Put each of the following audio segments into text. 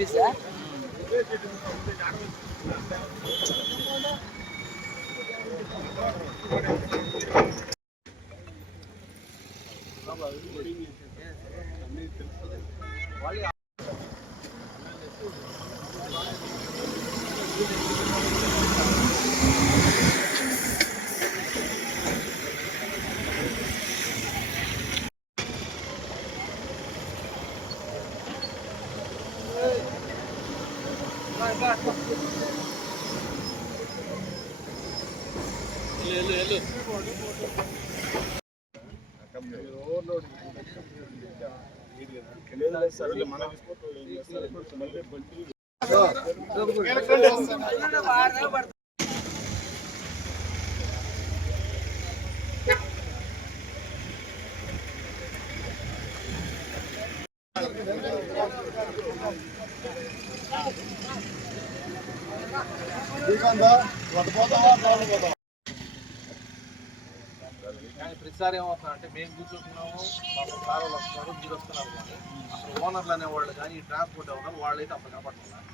ఆఫీసా ప్రతిసారి ఏమవుతుందంటే మేము కూర్చుంటున్నాము, మాకు కారు వస్తున్నారు, మీరు వస్తున్నారు, కానీ అసలు ఓనర్లు అనేవాళ్ళు కానీ ఈ ట్రాన్స్పోర్ట్ ఓనర్ వాళ్ళైతే అప్పుడు కనపడుతున్నారు.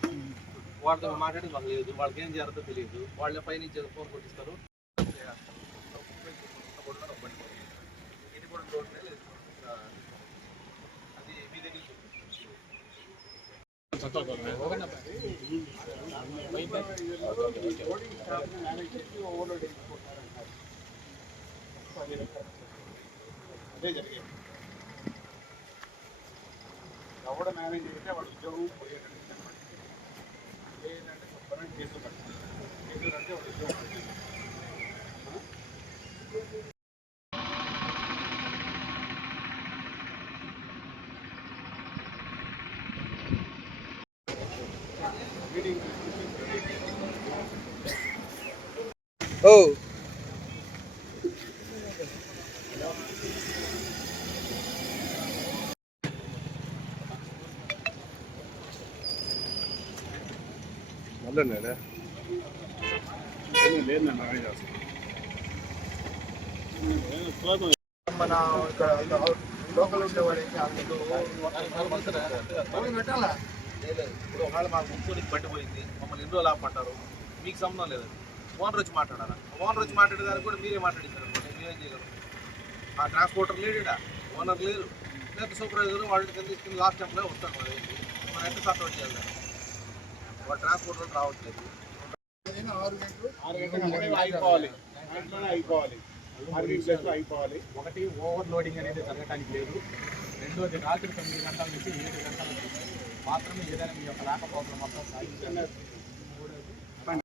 వాళ్ళతో మాట్లాడి మాకు లేదు, వాళ్ళకి ఏం చేయాలో తెలియదు. వాళ్ళ పైనుంచి ఫోన్ కొట్టిస్తారు. ఇది కూడా రోడ్లే లేదు, అది మీ దగ్గర అదే జరిగేది. ఎవడ మేనేజ్ చేస్తే వాడు ఉద్యోగం పోయేటట్టు అనమాట. ఏంటంటే శుభ్రంగా కేసులు కట్టాలి. కేసులు కడితే వాడు ఉద్యోగం పోయేది. ఓ లేదు మన ఇక్కడ లోకల్ ఉండేవాడైతే పెట్టాలా. ఇప్పుడు ఒకవేళ మాకు ముక్కునికి పట్టిపోయింది, మమ్మల్ని ఎన్ని రోజులు ఆపంటారు, మీకు సంబంధం లేదు. ఓనర్ వచ్చి మాట్లాడాలా. ఓనర్ వచ్చి మాట్లాడేదానికి కూడా మీరే మాట్లాడించారు అనుకోండి, మీరేం చేయగలరు? ఆ ట్రాన్స్పోర్టర్ లేడా, ఓనర్ లేరు, లేకపోతే సూపర్వైజర్ వాళ్ళకి తీసుకుని లాస్ట్ టైంలో వస్తాను. మనం ఎంత సపోర్ట్ చేయాలి? వాడు ట్రాన్స్పోర్టర్ రావట్లేదు. 6 గంటలు అయిపోవాలి. ఒకటి ఓవర్ లోడింగ్ అనేది జరగడానికి లేదు. రెండోది రాత్రి 9 గంటల నుంచి 7 గంటల మాత్రమే ఏదైనా మీ యొక్క రాకపోకలు మొత్తం సాగించాలి.